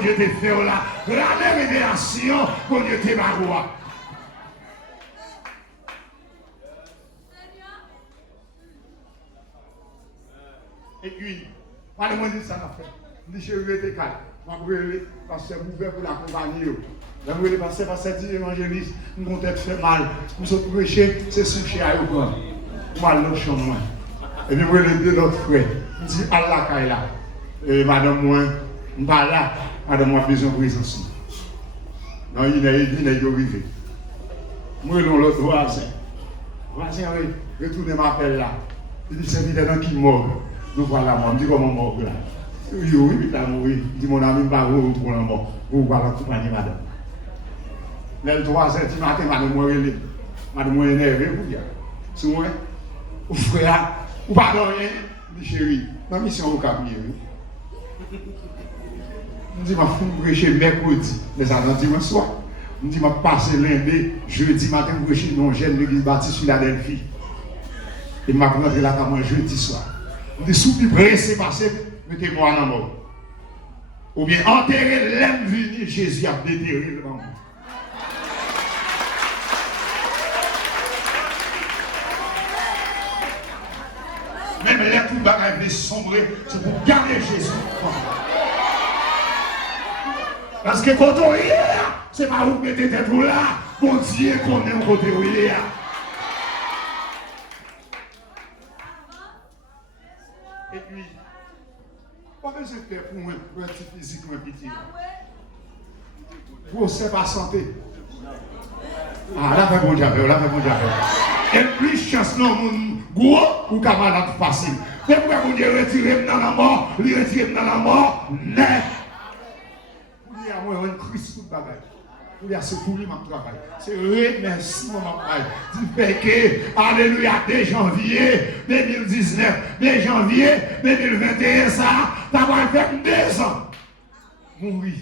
Dieu te fait là. La révélation, bon Dieu te maroua. Et puis, parlez-moi de ça, n'a fait. Je dis, je vais te calme. Je vais parce que vous pouvez pour l'accompagner. Je vais passer par cette évangéliste, mon tête fait mal. Vous se prêcher, c'est souché à vous. Moi, le chemin. Et puis, je vais aider l'autre frère. Je dis, Allah, Kaila. Et madame, moi, je ne suis pas là. Madame, moi, besoin de présence. Non, il n'est pas arrivé. Moi, l'autre voisin. Voisin, oui, retournez ma pelle là. Il dit, c'est évidemment qui mort. Nous voilà, moi, je dis comment mort là. Oui, il a mouru. Il dit, mon ami, pas vous pour la mort. Vous voilà accompagner madame. Mais le 3h du matin, madame, moi, madame, énervée, vous dire. C'est moi, frère, ou pas dormir, dit chérie, ma mission au cabinet, oui. Je dis, ma fille, prêcher mercredi, mais ça dans dimanche soir. Je dis, ma passe lundi, jeudi matin, prêcher dans jeune l'église baptiste Philadelphie. Et m'a rentré là comme jeudi soir. Je dis, sous plus pressé, passé, mettez-moi dans mort. Ou bien enterrer l'aime venu, Jésus a déterré le bambou. Même les tout bagages de sombrer, c'est pour garder Jésus. Parce que quand on est là, c'est pas vous mettez tête là, bon Dieu qu'on est au côté où il est là. Et puis, pas besoin de faire pour un petit physique ou un petit. Vous ne pas santé. Ah, là, fait bon diable, là, fait bon diable. Et plus chance non, mon gros ou camarade facile. C'est pourquoi vous dites retirer dans la mort, lui retirer dans la mort, net. Vous dites à moi, un Christ tout bagaille. Vous dites à ce pour lui, ma travail. C'est remerciement, ma travail. Du fait que, alléluia, dès janvier 2019, dès janvier 2021, ça, d'avoir fait 2 ans. Mourir.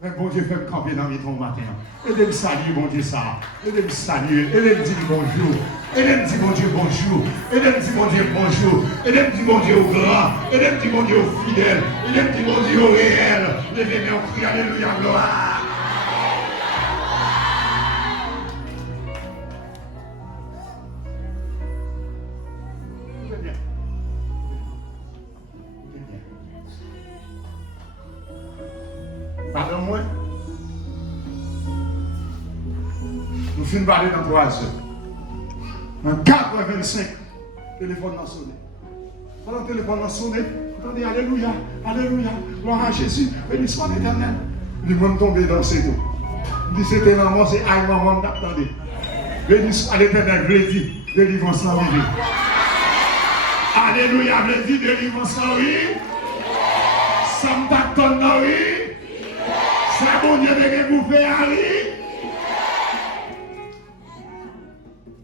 Mais bon Dieu fait me camper dans mes tombes matin. Et de me saluer, bon Dieu, ça. Et de me saluer. Et de me dire bonjour. Et de me dire bon Dieu, bonjour. Et de me dire bon Dieu, bonjour. Et de me dire bon Dieu au grand. Et de me dire bon Dieu au fidèle. Et de me dire bon Dieu au réel. Levez-moi, on crie, alléluia, gloire. Pardon-moi. Nous finissons de parler dans 3 heures. En 4h25, le téléphone n'a sonné. Pendant le téléphone n'a sonné, attendez, alléluia, alléluia, gloire à Jésus, béni soit l'Éternel. Il dit, moi, je tomber dans ses dos. Il dit, c'était maman, c'est aïe, maman, attendez. Béni soit l'Éternel, je l'ai dit, délivrance en vie. Alléluia, je l'ai dit, délivrance en vie. Ça me t'attend dans vie. C'est bon Dieu de vous faire aller.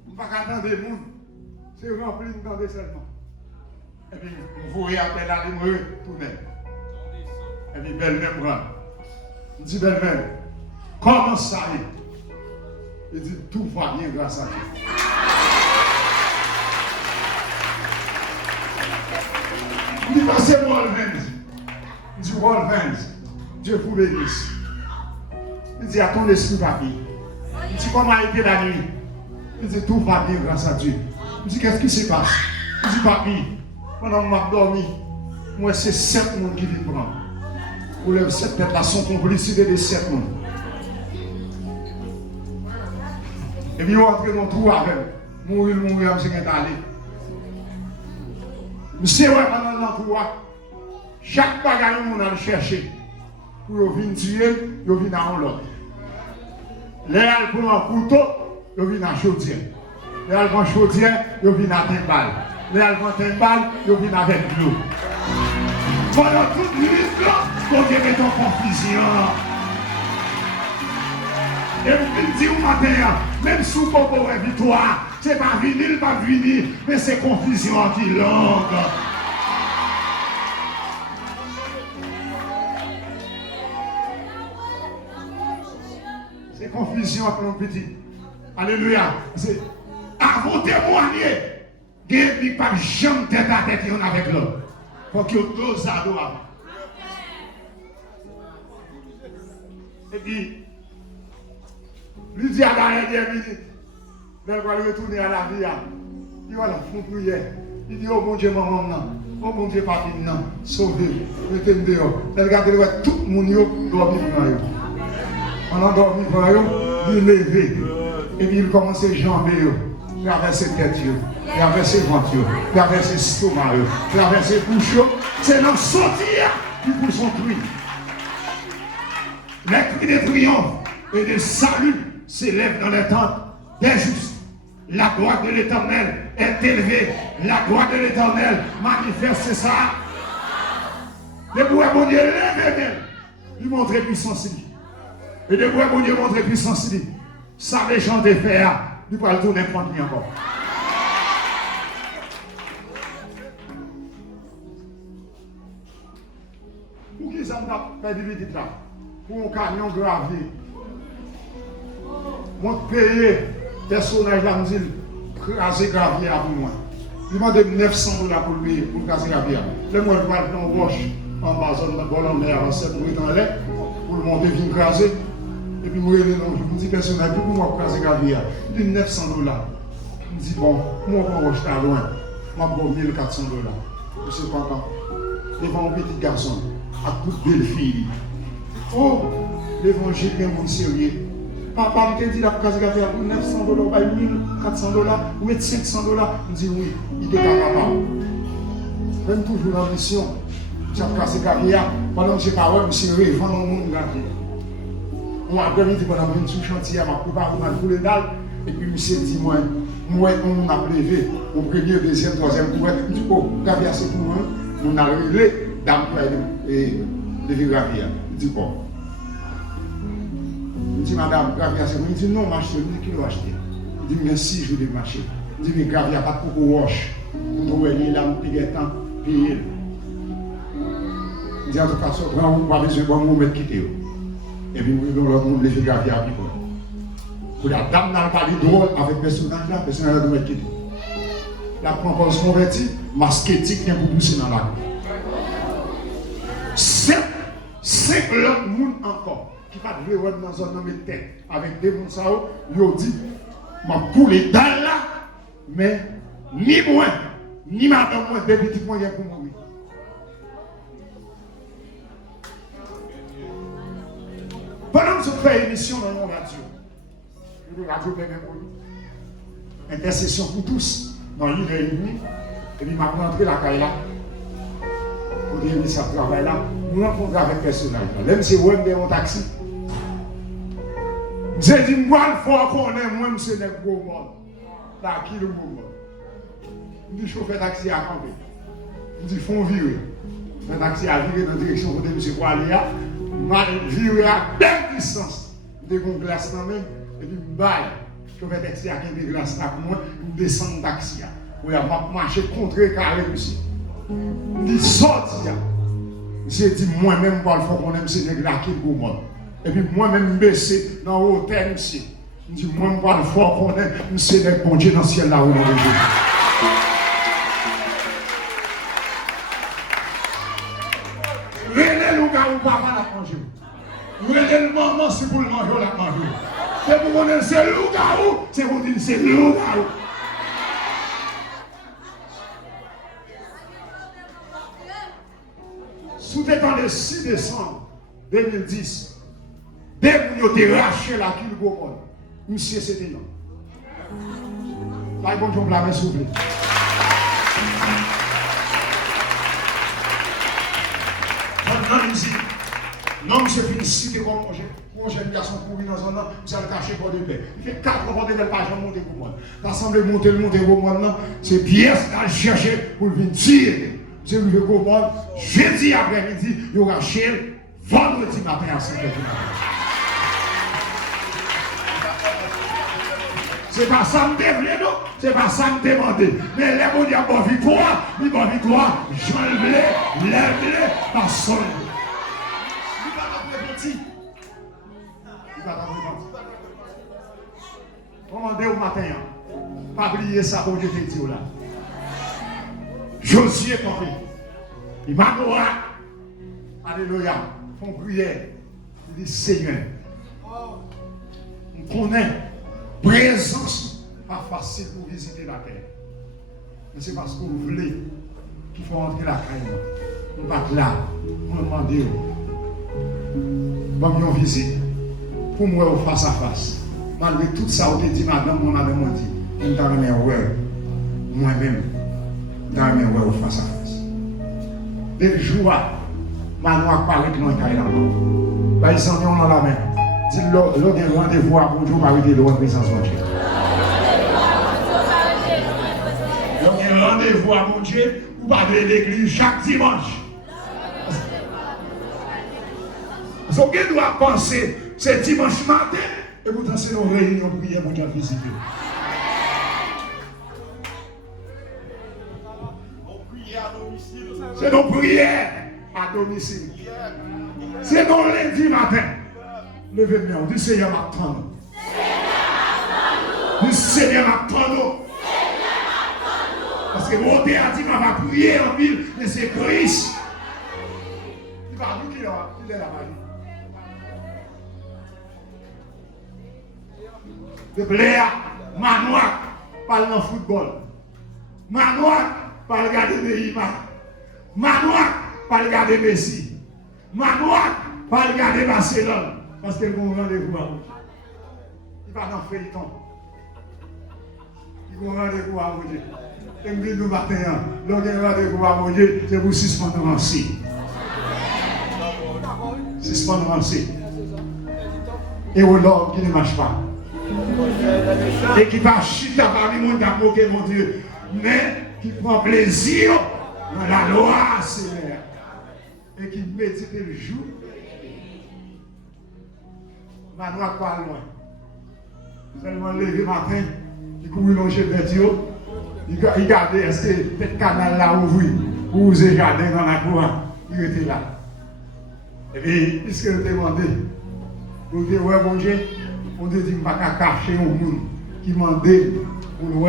On ne va pas attendre le monde. C'est rempli de temps seulement. Et puis, vous voyez après la ligne, tout même. Et puis, belle-mère prend. Il dit, belle-mère, comment ça est? Il dit, tout va bien grâce à Dieu. Il dit, passez moi le 20. Il dit, moi le 20. Dieu vous bénisse. Il dit, à ton esprit, papi. Il dit, comment a été la nuit? Il dit, tout va bien grâce à Dieu. Il dit, qu'est-ce qui se passe? Il dit, papi, pendant que je dormi, moi, c'est 7 personnes qui viennent prendre. Pour les 7 têtes là, sont complicité de 7 personnes. Et puis, ils rentrent dans le trou avec. Mourir, je suis allé. Monsieur, pendant le trou, chaque bagage, on a le chercher. Pour venir tuer, ils viennent à l'autre. Les gens prennent un couteau, ils viennent à chaudière. Les gens prennent chaudière, ils viennent à timbal. Les gens prennent timbal, ils viennent avec l'eau. Pendant toute l'histoire, on est en confusion. Et vous dites au matin, même sous Popo et victoire, c'est pas vinyle, pas vinyle, mais c'est confusion qui longue. C'est confusion entre nos petits. Alléluia. C'est avant de témoigner, il n'y a pas jamais tête à tête avec l'autre. Pour qu'il y ait 2 ados. Et puis, lui dit à la dernière minute, il va retourner à la vie. Il va la faire prière. Il dit, oh mon Dieu, maman, non. Oh mon Dieu, papi, non. Sauvez, mettez-moi dehors. Regardez, tout le monde dormi pour eux. On a dormi pour eux, il levé. Et puis il commence à jamber. Il a versé tête, il a versé ventre, il a versé stomac, il a versé bouche. C'est dans sortir qui pour son cri. Les cris de triomphe et de salut s'élèvent dans les tentes des justes. La gloire de l'Éternel est élevée. La gloire de l'Éternel manifeste ça. Le bois bon Dieu lève lui montre puissance. Et le bois bon Dieu montre puissance. Ça les gens de faire, lui va le tourner contre lui encore. Pour qui ça m'a fait du là? Pour un camion gravier. Mon payer. Personnage là me dit, craser gravier à moi. Il m'a demandé $900 pour lui, pour craser gravier. Le moi, je vais prendre une roche en bas, en mer, en 7 minutes dans l'air, pour le monter, venir craser. Et puis, moi, je me dis, personnage, pour moi, craser gravier. Il dit $900. Je me dis, bon, moi, je vais roche à loin. Moi, je vais $1,400. Je suis content. Devant un petit garçon, à toute belle fille. Oh, l'évangile est mon sérieux. Papa me dit la case gâtée pour $900, $1,400 ou $500. Je dis oui, il était capable. Même toujours dans la mission, j'ai cassé gâtée. Pendant que je parle, je suis revenu dans le monde gâté. On a après-midi pendant que je suis sur le chantier, je me prépare pour les dalles. Et puis, monsieur dit moi, on a levé au premier, deuxième, troisième coup. Je dis, oh, gâtée c'est pour moi. On a levé, dame, et levé gâtée. Je dis, bon. Je dis, madame, Gravia, c'est bon. Il dit, non, m'acheter. Je dis, qui l'a acheté? Il dit, merci, je l'ai marché. Je dis, mais Gravia, pas de beaucoup wash. Pour trouver là, on paye temps, payer. Il dit, en tout cas, on va pas besoin de bon mettre quitter. Et puis, l'autre monde, les filles Gravia, puis quoi. Pour la dame, n'a pas de drôle avec le personnage là, le personnage là, doit mettre quitter. La propose convertie, masquetique, vient pour pousser dans la rue. C'est l'autre monde encore. Qui pas de voir dans un homme de tête avec des gens sao, ils dit m'a coulé dans là mais ni moi ni madame moi des petits moyens pour mourir. Pendant que je fais émission dans mon radio, le radio permet pour nous intercession pour tous dans l'île et l'ennemi et puis m'a rentré la caille là pour dire ça travail là nous rencontrons avec personnage là même si vous avez un taxi. J'ai dit, moi, il faut qu'on ait moi, monsieur, le gros monde. Là, qui le gros monde? Je dis, chauffeur taxi à camper. Je dis, font virer. Le taxi a viré dans la direction de monsieur Poalia. Mal viré à belle distance. Je dis, glace quand même. Et puis, je baille. Chauffeur taxi a des glaces là pour moi. Je descends le taxi. Je vais marcher contre le carré, monsieur. Je dis, sorti. J'ai dit, moi-même, il faut qu'on ait monsieur, le gros monde. Et puis moi-même baissé dans l'hôtel, monsieur. Je dis, moi, je le fort qu'on est, monsieur, les bon Dieu dans le ciel là où on est. Renez le gars ou papa la manger. Renez le maman, c'est pour le manger ou la manger. C'est pour qu'on ait c'est le gars ou, c'est pour dire c'est le gars ou. Sous dans le 6 décembre 2010, dès que vous avez racheté la quille de monde, monsieur, c'était non. Là, bon Dieu, la main s'ouvre. Maintenant, ici, non, monsieur, félicité comme mon jeune garçon pour venir dans un an, vous allez cacher pour des paix. Il fait 4 ans de pas jamais monter pour moi. L'assemblée monter pour moi, c'est pièce à chercher pour venir tirer. C'est le commande, jeudi après-midi, il y aura chez vendredi matin à 5h du matin. C'est pas ça me développer, non? C'est pas ça me demander. Mais les gens qui ont bonne victoire, ils ont bonne victoire, j'en ai lève-les, par son. Il va t'appeler petit. Il va t'appeler petit. Commandez au matin, pas oublier ça pour Dieu te dit là. Josué tombé. Il m'a dit, alléluia, font prière. Il dit, Seigneur, On connaît présence pas facile pour visiter la terre. Mais c'est parce que vous voulez qu'il faut entrer la caille. On va là, on demande bon, on visite pour moi face à face. Malgré tout ça, on te dit, madame, on avait dit, on t'a remis moi-même, dans mes ouais face à face. Des jours, Manoir parle que nous sommes là. Ils sont dans la main. Si l'on a rendez-vous à bonjour, par de l'eau en présence de Dieu. L'on a rendez-vous à mon Dieu, ou pas de l'église chaque dimanche. Donc, on doit penser, c'est dimanche matin, et vous dansez nos réunions pour prier pour Dieu visiter. C'est nos prières à domicile. C'est nos lundi matin. Levez-moi, on dit Seigneur m'attend. Le Seigneur m'attend. Parce que mon Dieu a dit qu'on va prier en ville, mais c'est Christ. Il va nous qu'il est là-bas. De Blair, Manoir, parle dans le football. Manoir, parle regarder Neymar. Manoir, parle regarder Messi. Manoir, parle regarder Barcelone. Parce que vous rendez-vous à vous. Il va dans le feuilleton. Il va rendez-vous à vous. Et vous dites nous matin, l'on a rendez-vous à vous, c'est pour suspendre en si. Suspendre en si. Et au l'ordre qui ne marche pas. Et qui va chuter parmi le monde à moquer mon Dieu. Mais qui prend plaisir dans la loi, Seigneur. Et qui médite le jour. Manoir pas loin. Seulement levé matin, il courait longer vers Dieu. Il regardait, est-ce que le canal là ouvert pour vous regarder dans la cour. Il était là. Et puis, puisque je demandais, vous dites, ouais, bon Dieu, on dit, je ne vais pas cacher un monde qui m'a demandé pour nous.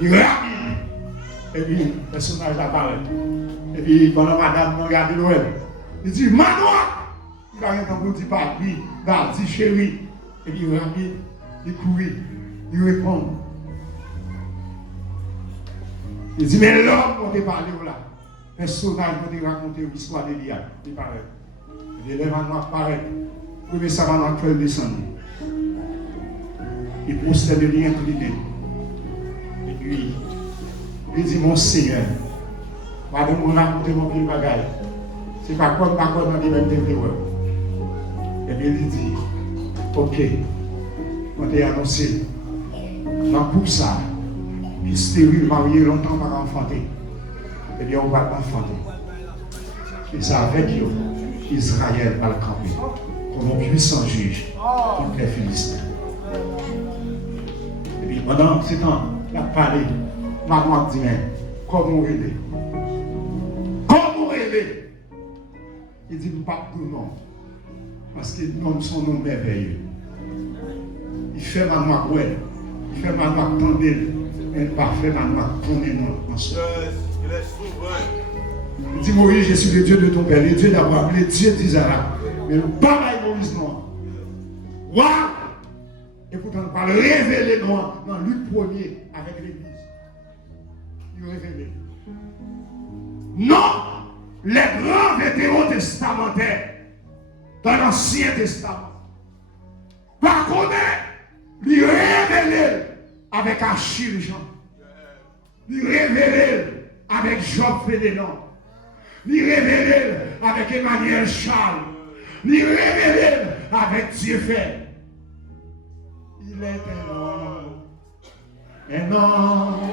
Il est rapide. Et puis, le personnage apparaît. Et puis, pendant madame me regarde l'ouest, il dit, Manoir! Il va rien pour dire pas, lui, il dit chérie. Et puis, il est rapide, il courit, il répond. Il dit, mais l'homme, on t'a parlé là. Le personnage, on t'a raconté l'histoire d'Elia. Il paraît. Et puis, le Manoir paraît. Le premier savant fait descendre. Il procède de rien tout l'idée. Et puis, il dit, mon Seigneur, madame, on a raconté mon petit bagage. C'est pas quoi, on dit même des et puis il dit, ok, on t'a annoncé, dans le couple ça, qui stérile, marié longtemps par enfanter. Eh bien, on va enfanter. Et c'est avec eux, Israël va le camper, comme un puissant juge contre les Philistins. Et puis pendant ce temps, il a parlé, maman dit, mais comment aider? Comment aider? Il dit, pas de nom. Parce que nous sommes nos merveilleux. Il fait maman ouais, il fait maman tendelle, mais il pas fait maman tourner nous ensemble. Il dit, Moïse, je suis le Dieu de ton père, le Dieu d'Abraham, le Dieu d'Isaac. Mais le pas Moïse non. Waouh! Et pourtant, on parle révéler dans Luc 1er avec l'Église. Il révélé. Non! Les grands vétérans testamentaires dans l'Ancien Testament. Par contre, il révélé avec Achille Jean. Il révélé avec Job Fédélan. Il révélé avec Emmanuel Charles. Il révélé avec Dieu fait. Il est un homme.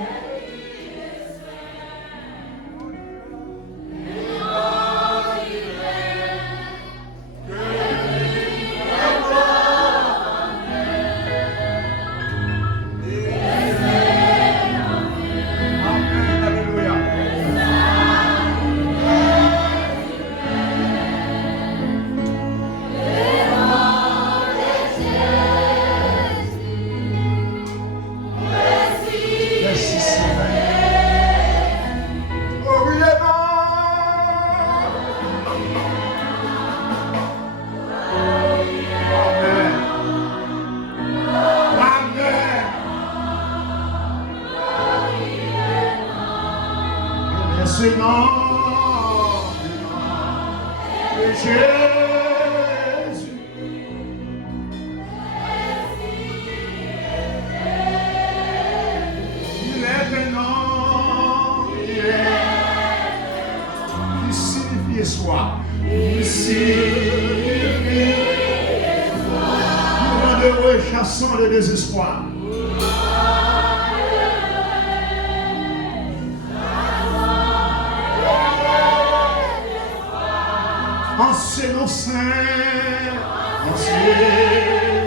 Jésus. Il est maintenant, il est, qui signifie soi. Il signifie soi. Nous rend heureux, chassons le désespoir. En ce nom saint, en ce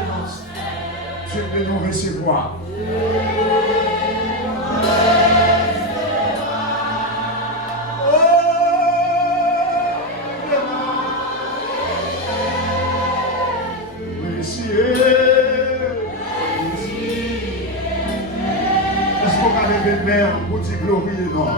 nom saint, Dieu peut nous recevoir. Est-ce qu'on va lever le Père pour dire glorie et nom?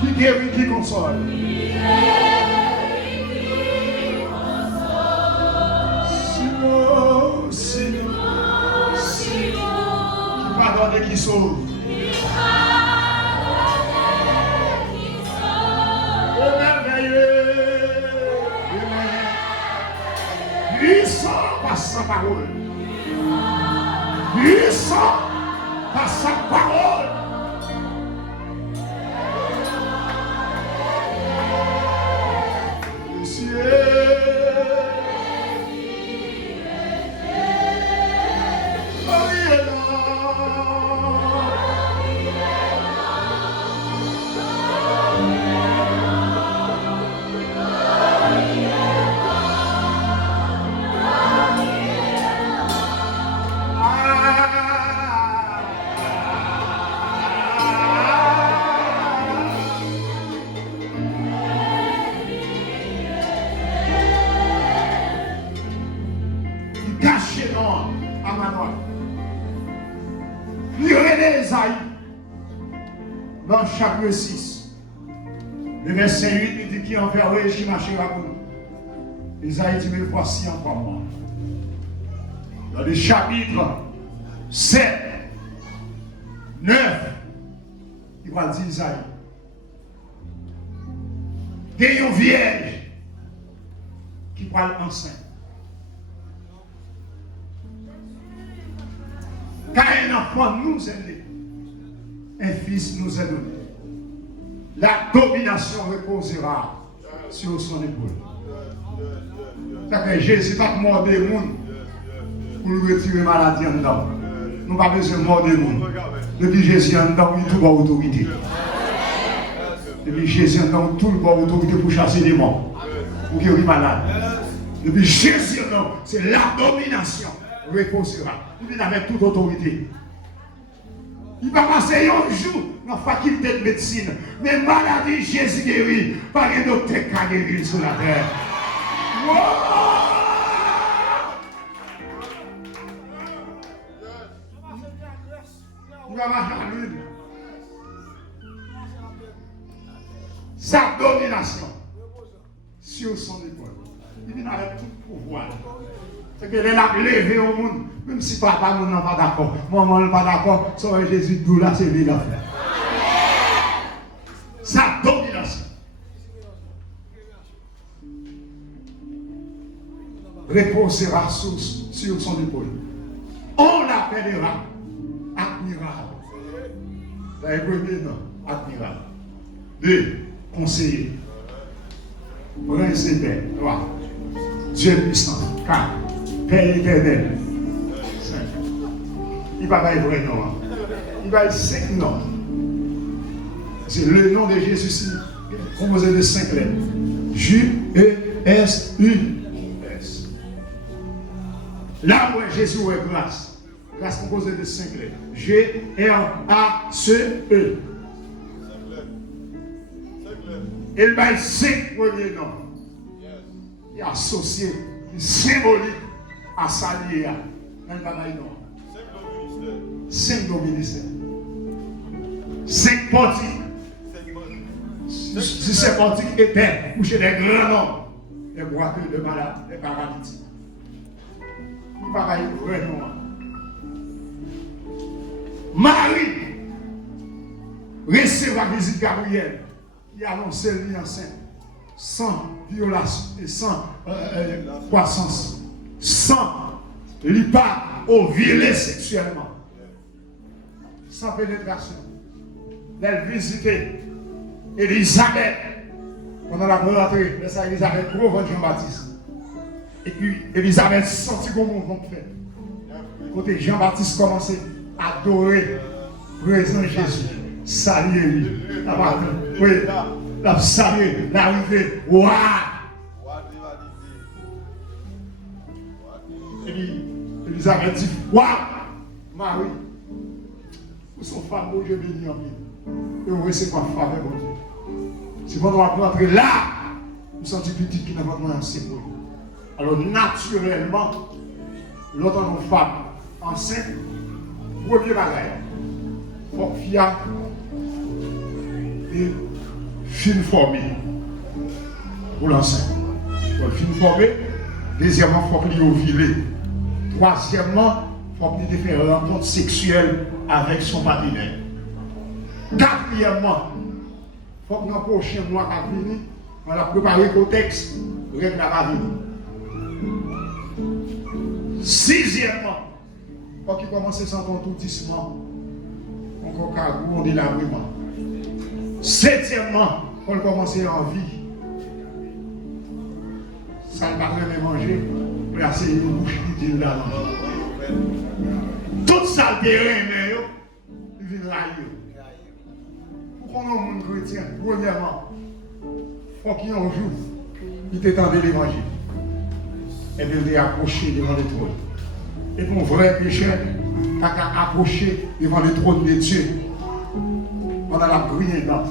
Qui guérit, qui console. Qui pardonne et qui sauve. Oh merveilleux. Puissant par sa parole. Puissant par sa parole. Dans chapitre 6, le verset 8, il dit qui enverrait et qui marchera pour nous. Isaïe dit, mais voici encore moi. Dans le chapitre 7, 9, il va dire Isaïe, il y a une vierge qui parle enceinte. Car un enfant nous est né. Un fils nous est donné. La domination reposera sur son épaule. C'est-à-dire que Jésus n'a pas mordé le monde pour lui retirer la maladie en dedans. Nous n'avons pas besoin de mordre le monde. Depuis Jésus en dedans, il y a toute autorité. Depuis Jésus en dedans, toute autorité pour chasser les morts, pour guérir les malades. Depuis Jésus en dedans, c'est la domination reposera. Il avait toute autorité. Il va passer un jour dans la faculté de médecine. Mais maladie, Jésus guérit. Pas un docteur qui a guéri sur la terre. Wow! Il va marcher à l'une. Sa domination sur son épaule. Il vient avec tout pouvoir. C'est que elle a levé au monde. Même si papa n'est pas d'accord, maman n'est pas d'accord, ça va Jésus d'où là, c'est lui là. Sa domination reposera sur son épaule. On l'appellera admirable. Vous avez premier nom, admirable. 2, conseiller. Prince et Père. 3, Dieu puissant. 4, Père éternel. Il va pas être vrai nom. Il va être 5 noms. C'est le nom de Jésus composé de 5 lettres. J-E-S-U-S. Là où Jésus est grâce. Grâce composée de 5 lettres. G-R-A-C-E. Il va être 5 premiers noms. qui est associé, qui est symbolique à ça lié. Cinq ministères. 5 portiques. Si ces portiques étaient couchés des grands noms, des boiteux, des malades, des paralytiques. Il va y avoir vraiment. Marie recevra la visite Gabriel qui annonçait lui enceinte sans violation et sans croissance, sans lui pas au violer sexuellement, sans pénétration. Elle visitait Élisabeth pendant la rentrée, mais ça Élisabeth provence Jean-Baptiste. Et puis Élisabeth sentit comment on fait. Côté Jean-Baptiste commençait à adorer le présent Jésus, saluer lui, la saluer, l'arrivée, waouh! Et puis Élisabeth dit, waouh! Marie, vous sont femmes, Dieu béni en vie. Et vous recevez quoi faveur, mon Dieu. Si vous rentrez là, vous sentez petit qui n'a pas de moyen de pour. Alors naturellement, l'autre nos femmes enceintes, premier bagage, faut fier et fine formée pour l'enceinte. Pour fine formée, deuxièmement, il faut qu'il y ait ovulé. Troisièmement, il faut qu'il ait fait une rencontre sexuelle avec son partenaire. Quatrièmement, il faut que dans le prochain mois qui vient, on a préparé le contexte, règle la vie. Sixièmement, il faut qu'il commence sans contourdissement, encore cargo, on délabrement. Septièmement, il faut commencer en vie. Ça ne va pas manger, placer une bouche qui dit là. Tout ça, le terrain, il vient là. Pour qu'on ait un monde chrétien, premièrement, il faut qu'il y ait un jour, il t'étendait l'évangile. Et de approcher devant le trône. Et pour un vrai pécheur, il a approché devant le trône de Dieu. On a la prière là.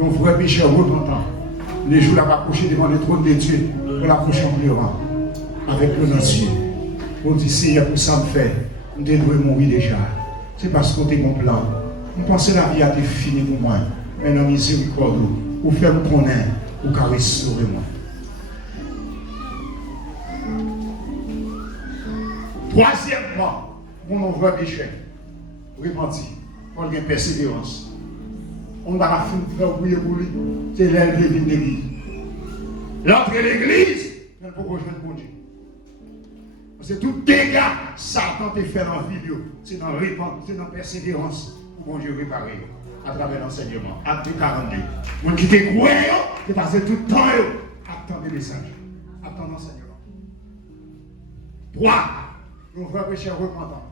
Un vrai pécheur repentant. Les jours là, approché devant le trône de Dieu, pour l'approcher en pleurant. Avec le nom de Dieu. On dit, Seigneur, pour ça me fait, on devrait mourir déjà. C'est parce qu'on est mon plan. On pensait que la vie a été finie pour moi. Mais dans miséricorde, vous faites me connaître, vous caressez moi. Troisièmement, mon vrai péché, repentir, on a une persévérance. On va faire bouillir pour lui, c'est l'élever d'une église. L'entrée de l'église, il faut rejoindre mon Dieu. C'est tout dégât, Satan te fait dans la vidéo. C'est dans répandre, c'est dans persévérance pour mon Dieu réparer à travers l'enseignement. Acte 42. Vous qui te croyez, vous passez tout le temps, attendez le message, attendez l'enseignement. 3. Nous vrai pécheur repentant.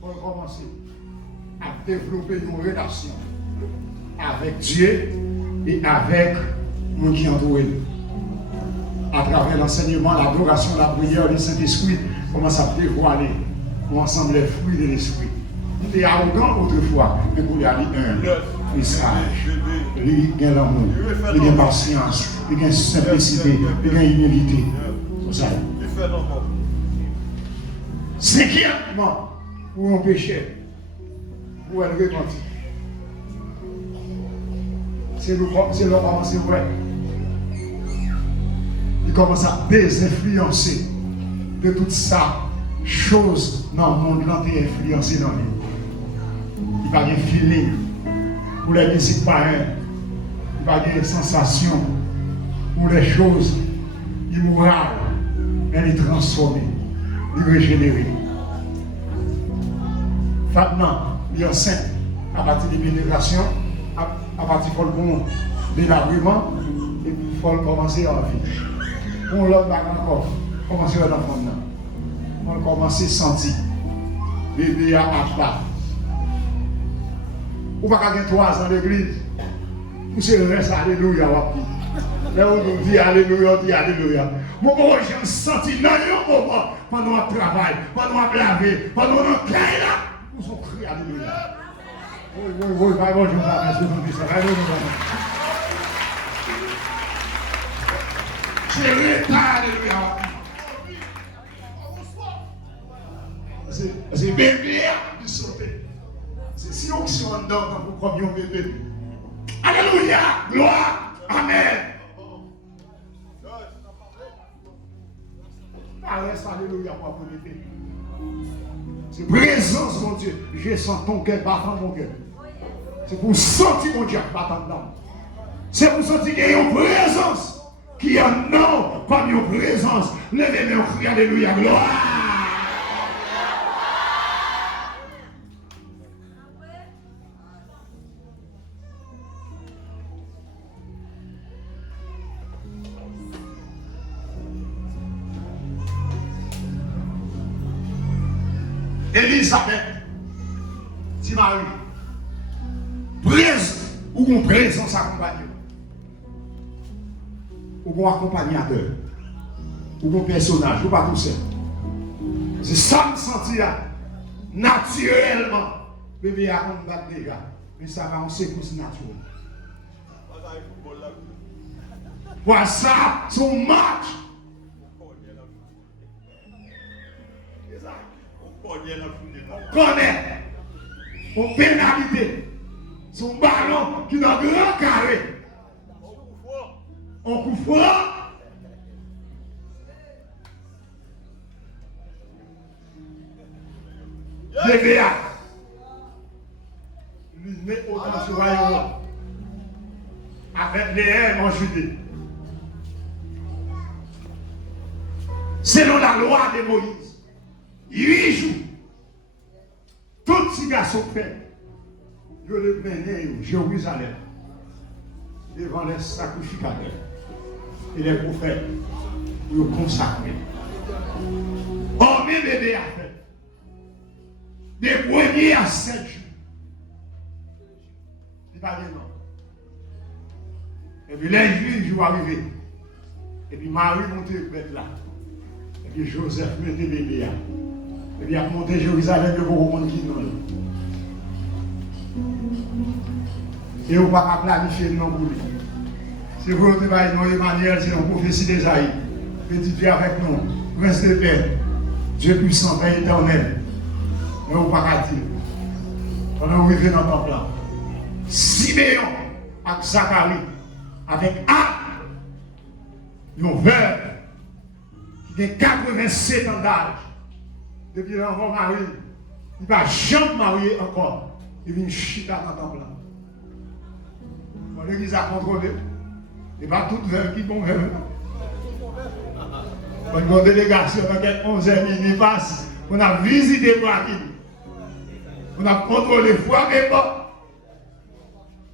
Il faut commencer à développer une relation avec Dieu et avec nous qui entourent nous. À travers l'enseignement, l'adoration, la prière, le Saint-Esprit commence à dévoiler ensemble les fruits de l'Esprit. Nous étions arrogants autrefois, mais pour les aller un, les sages, les l'amour, les patience, les simplicité, les humilité. C'est ça. Cinquièmement, pour un péché, pour être repenti. C'est le commencer, ouais. Il commence à désinfluencer de toute ça, chose dans le monde là, qui est influencé dans lui. Il va y avoir un feeling pour les musiques pareilles, il va y avoir des sensations pour les choses immorales, mais les transformer, les régénérer. Maintenant, il est enceinte à partir de pénétration, à partir de l'élabrement, et puis il faut commencer à vivre. On l'a encore, commencer à l'enfant. On commence à sentir. Bébé à part. Ou pas qu'à 3 ans l'église. Ou c'est le reste, alléluia. Là où on dit alléluia, on dit alléluia. Moi, je me sens dans le moment, pendant le travail, pendant le laver, pendant le caille là, nous sommes criés alléluia. Oui, vraiment, je vous remercie. C'est retard, alléluia. C'est bébé qui saute. C'est si on s'y endort quand vous croyez au bébé. Alléluia, gloire, amen. Reste alléluia pour bébé. C'est présence, mon Dieu. Je sens ton cœur battant mon cœur. C'est pour sentir mon Dieu battant dedans. C'est pour sentir qu'il y a une présence. Qu'il y a un nom comme une présence. Levez-moi un cri, alléluia, gloire. Elisabeth, dit Marie, ou une présence accompagnée, ou un accompagnateur, ou un personnage, ou pas tout seul. C'est ça me sentir naturellement. Bébé a combattu déjà, mais ça va en séquence naturelle. Voilà ça, son match. On connaît, on pénalité, son ballon qui est dans un grand carré. On coup froid. DVA. Il met autant sur royaume avec les airs en Judée. Selon la loi de Moïse, 8 jours. Tout ces garçons fait, je le menais à Jérusalem, devant les sacrificateurs et les prophètes, pour le consacrer. Homme et bébé a fait, des premiers à 7 jours. C'est pas des noms. Et puis les Juifs sont arrivés. Et puis Marie montait bête là. Et puis Joseph mettait bébé là. Et puis, il a monté Jérusalem pour comprendre qui nous. Et on ne va pas planifier le nom pour lui. Si vous ne pas non Emmanuel, c'est une prophétie d'Esaïe. Petit Dieu avec nous, prince de paix, Dieu puissant, Père éternel. Mais on ne va pas dire. On est arrivé dans ton plan. Siméon avec Zacharie, avec Anne, une veuve qui a 87 ans d'âge. Depuis l'enfant marié, il ne va jamais marier encore. Il vient chita dans ton plan. L'église a contrôlé. Et pas toute veuve qui est bon veuve. Une bonne délégation, avec 11 minutes passe, on a visité Joachim. On a contrôlé foi et pas.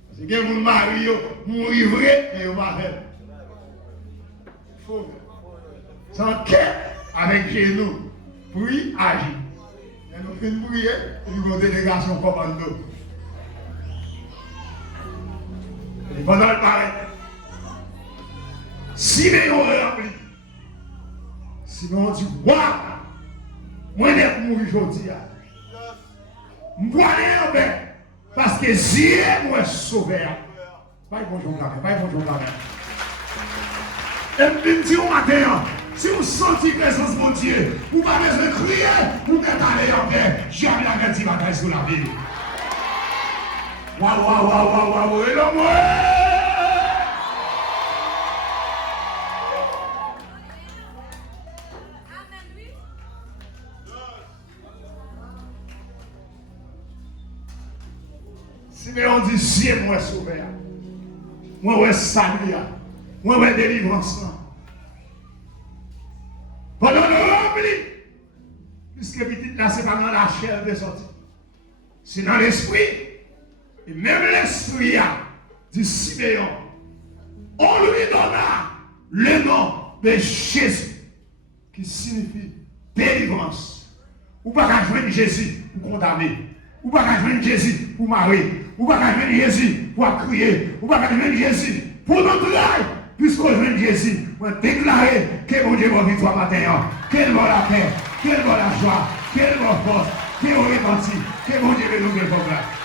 Parce que vous mariez, vous mourrez et vous m'avez. Faut. Sans quête avec genoux. Puis agir. Et nous faisons prier, et nous avons une délégation commando. Et pendant le paraît, Siméon rempli. Siméon dit, waouh, moi je vais mourir aujourd'hui. Je vais aller en paix. Parce que si moi sauvé. Pas bonjour là, pas bonjour là. Et puis dis au matin, si vous sentez la présence de mon Dieu, vous ne pouvez pas besoin de crier, vous pouvez aller en paix. Jamais la grande bataille sur la ville. Waouh, waouh, waouh, waouh, waouh, et l'homme. Siméon dit, si moi sauvé, moi salut, moi délivrance. Pendant le rempli, puisque petit là, ce n'est pas dans la chair de sortie, c'est dans l'esprit. Et même l'esprit dit Siméon, on lui donna le nom de Jésus, qui signifie délivrance. Ou pas qu'à joindre Jésus pour condamner. Ou pas qu'à joindre Jésus pour marier. Ou pas qu'à joindre Jésus pour crier. Ou pas qu'à joindre Jésus pour notre travail. Puisqu'on joint Jésus, on va déclarer que mon Dieu va victoire matin. Quelle va la paix, quelle va la joie, quelle va la force, quelle va le repenti, que mon Dieu va nous faire.